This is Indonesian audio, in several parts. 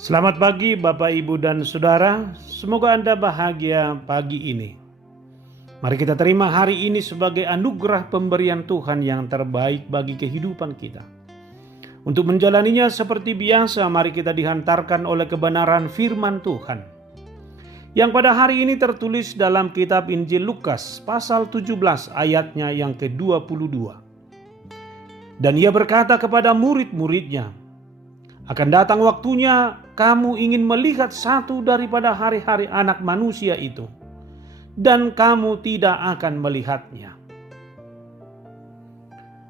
Selamat pagi Bapak, Ibu, dan Saudara. Semoga Anda bahagia pagi ini. Mari kita terima hari ini sebagai anugerah pemberian Tuhan yang terbaik bagi kehidupan kita. Untuk menjalaninya seperti biasa, mari kita dihantarkan oleh kebenaran firman Tuhan. Yang pada hari ini tertulis dalam kitab Injil Lukas pasal 17 ayatnya yang ke-22. Dan ia berkata kepada murid-muridnya, akan datang waktunya kamu ingin melihat satu daripada hari-hari anak manusia itu, dan kamu tidak akan melihatnya.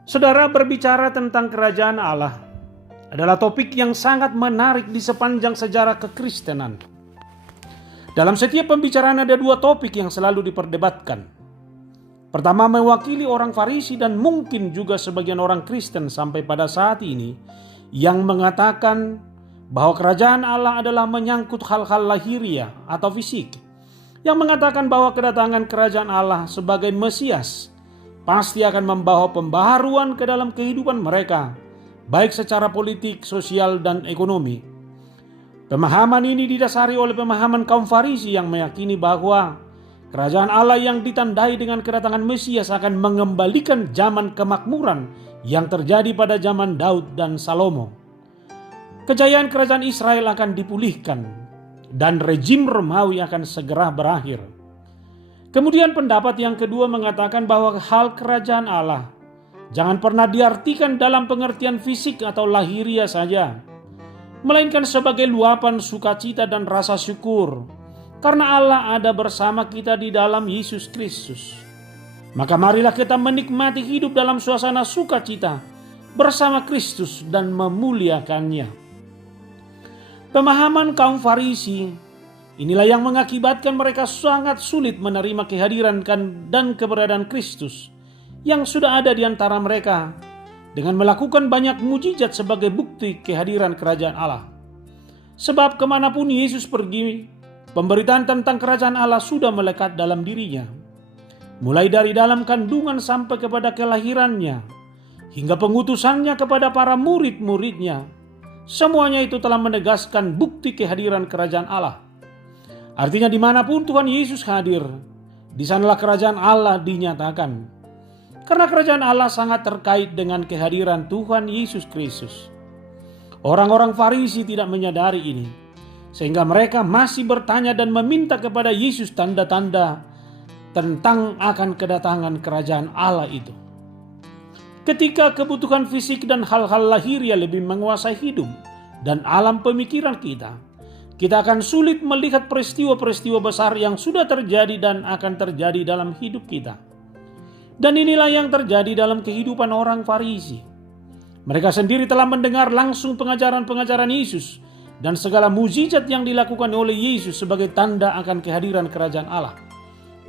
Saudara, berbicara tentang kerajaan Allah adalah topik yang sangat menarik di sepanjang sejarah kekristenan. Dalam setiap pembicaraan ada dua topik yang selalu diperdebatkan. Pertama, mewakili orang Farisi dan mungkin juga sebagian orang Kristen sampai pada saat ini, yang mengatakan bahwa kerajaan Allah adalah menyangkut hal-hal lahiriah atau fisik. Yang mengatakan bahwa kedatangan kerajaan Allah sebagai Mesias pasti akan membawa pembaharuan ke dalam kehidupan mereka, baik secara politik, sosial, dan ekonomi. Pemahaman ini didasari oleh pemahaman kaum Farisi yang meyakini bahwa kerajaan Allah yang ditandai dengan kedatangan Mesias akan mengembalikan zaman kemakmuran yang terjadi pada zaman Daud dan Salomo. Kejayaan kerajaan Israel akan dipulihkan dan rejim Romawi akan segera berakhir. Kemudian pendapat yang kedua mengatakan bahwa hal kerajaan Allah jangan pernah diartikan dalam pengertian fisik atau lahiriah saja, melainkan sebagai luapan sukacita dan rasa syukur karena Allah ada bersama kita di dalam Yesus Kristus. Maka marilah kita menikmati hidup dalam suasana sukacita bersama Kristus dan memuliakannya. Pemahaman kaum Farisi inilah yang mengakibatkan mereka sangat sulit menerima kehadiran dan keberadaan Kristus yang sudah ada di antara mereka dengan melakukan banyak mujizat sebagai bukti kehadiran kerajaan Allah. Sebab kemanapun Yesus pergi, pemberitaan tentang kerajaan Allah sudah melekat dalam dirinya. Mulai dari dalam kandungan sampai kepada kelahirannya, hingga pengutusannya kepada para murid-muridnya, semuanya itu telah menegaskan bukti kehadiran kerajaan Allah. Artinya dimanapun Tuhan Yesus hadir, di sanalah kerajaan Allah dinyatakan. Karena kerajaan Allah sangat terkait dengan kehadiran Tuhan Yesus Kristus. Orang-orang Farisi tidak menyadari ini, sehingga mereka masih bertanya dan meminta kepada Yesus tanda-tanda tentang akan kedatangan kerajaan Allah itu. Ketika kebutuhan fisik dan hal-hal lahiriah lebih menguasai hidup dan alam pemikiran kita akan sulit melihat peristiwa-peristiwa besar yang sudah terjadi dan akan terjadi dalam hidup kita. Dan inilah yang terjadi dalam kehidupan orang Farisi. Mereka sendiri telah mendengar langsung pengajaran-pengajaran Yesus dan segala mujizat yang dilakukan oleh Yesus sebagai tanda akan kehadiran kerajaan Allah.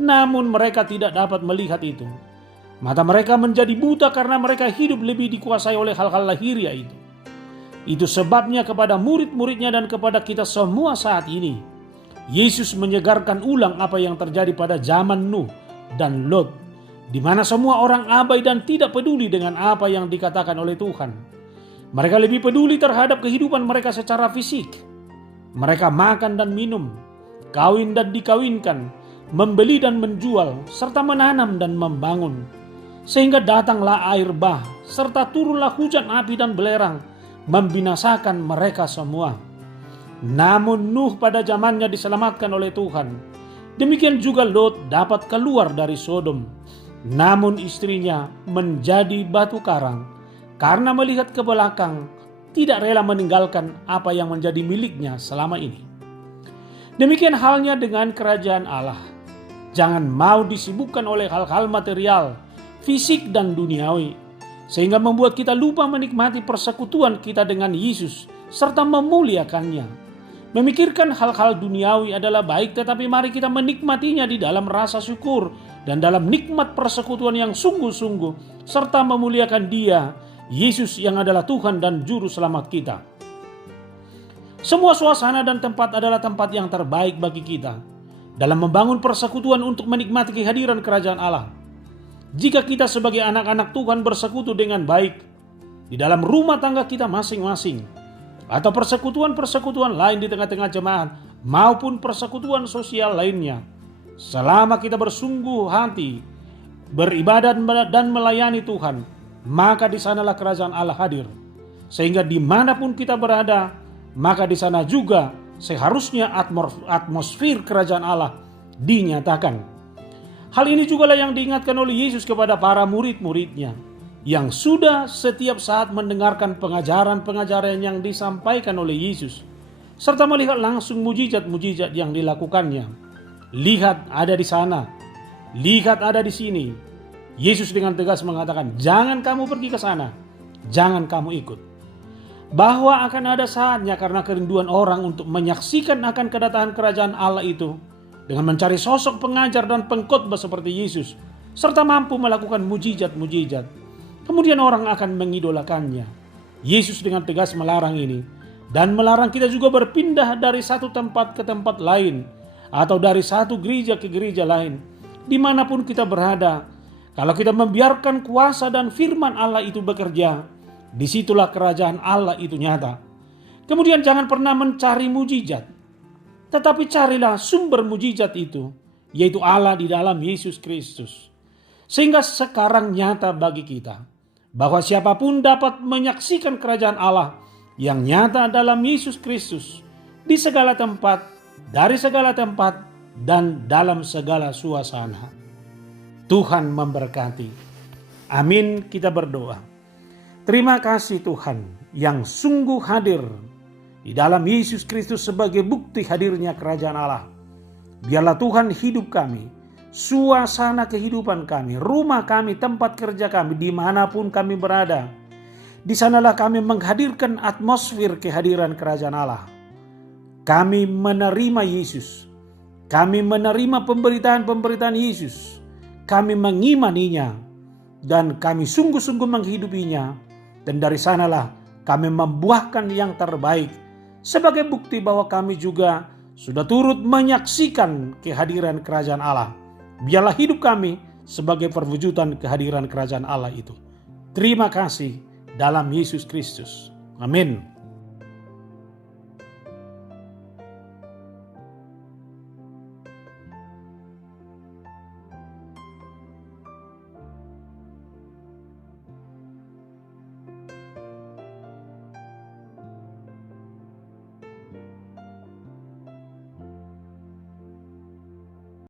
Namun mereka tidak dapat melihat itu. Mata mereka menjadi buta karena mereka hidup lebih dikuasai oleh hal-hal lahiriah itu. Itu sebabnya kepada murid-muridnya dan kepada kita semua saat ini, Yesus menyegarkan ulang apa yang terjadi pada zaman Nuh dan Lot, di mana semua orang abai dan tidak peduli dengan apa yang dikatakan oleh Tuhan. Mereka lebih peduli terhadap kehidupan mereka secara fisik. Mereka makan dan minum, kawin dan dikawinkan, membeli dan menjual, serta menanam dan membangun. Sehingga datanglah air bah, serta turunlah hujan api dan belerang, membinasakan mereka semua. Namun Nuh pada zamannya diselamatkan oleh Tuhan. Demikian juga Lot dapat keluar dari Sodom. Namun istrinya menjadi batu karang, karena melihat ke belakang, tidak rela meninggalkan apa yang menjadi miliknya selama ini. Demikian halnya dengan kerajaan Allah. Jangan mau disibukkan oleh hal-hal material, fisik dan duniawi, sehingga membuat kita lupa menikmati persekutuan kita dengan Yesus serta memuliakannya. Memikirkan hal-hal duniawi adalah baik, tetapi mari kita menikmatinya di dalam rasa syukur dan dalam nikmat persekutuan yang sungguh-sungguh, serta memuliakan Dia, Yesus yang adalah Tuhan dan Juru Selamat kita. Semua suasana dan tempat adalah tempat yang terbaik bagi kita dalam membangun persekutuan untuk menikmati kehadiran kerajaan Allah. Jika kita sebagai anak-anak Tuhan bersekutu dengan baik di dalam rumah tangga kita masing-masing, atau persekutuan-persekutuan lain di tengah-tengah jemaat maupun persekutuan sosial lainnya. Selama kita bersungguh hati beribadat dan melayani Tuhan, maka di sanalah kerajaan Allah hadir. Sehingga dimanapun kita berada, maka di sana juga seharusnya atmosfer kerajaan Allah dinyatakan. Hal ini jugalah yang diingatkan oleh Yesus kepada para murid-muridnya yang sudah setiap saat mendengarkan pengajaran-pengajaran yang disampaikan oleh Yesus, serta melihat langsung mujizat-mujizat yang dilakukannya. Lihat ada di sana, lihat ada di sini. Yesus dengan tegas mengatakan, jangan kamu pergi ke sana, jangan kamu ikut. Bahwa akan ada saatnya karena kerinduan orang untuk menyaksikan akan kedatangan kerajaan Allah itu, dengan mencari sosok pengajar dan pengkhotbah seperti Yesus, serta mampu melakukan mujizat-mujizat, kemudian orang akan mengidolakannya. Yesus dengan tegas melarang ini, dan melarang kita juga berpindah dari satu tempat ke tempat lain, atau dari satu gereja ke gereja lain, dimanapun kita berada. Kalau kita membiarkan kuasa dan firman Allah itu bekerja, disitulah kerajaan Allah itu nyata. Kemudian jangan pernah mencari mujizat, tetapi carilah sumber mujizat itu, yaitu Allah di dalam Yesus Kristus. Sehingga sekarang nyata bagi kita bahwa siapapun dapat menyaksikan kerajaan Allah yang nyata dalam Yesus Kristus di segala tempat, dari segala tempat, dan dalam segala suasana. Tuhan memberkati. Amin, kita berdoa. Terima kasih Tuhan yang sungguh hadir di dalam Yesus Kristus sebagai bukti hadirnya kerajaan Allah. Biarlah Tuhan hidup kami, suasana kehidupan kami, rumah kami, tempat kerja kami, dimanapun kami berada. Di sanalah kami menghadirkan atmosfer kehadiran kerajaan Allah. Kami menerima Yesus. Kami menerima pemberitaan-pemberitaan Yesus. Kami mengimaninya. Dan kami sungguh-sungguh menghidupinya. Dan dari sanalah kami membuahkan yang terbaik. Sebagai bukti bahwa kami juga sudah turut menyaksikan kehadiran kerajaan Allah. Biarlah hidup kami sebagai perwujudan kehadiran kerajaan Allah itu. Terima kasih dalam Yesus Kristus. Amin.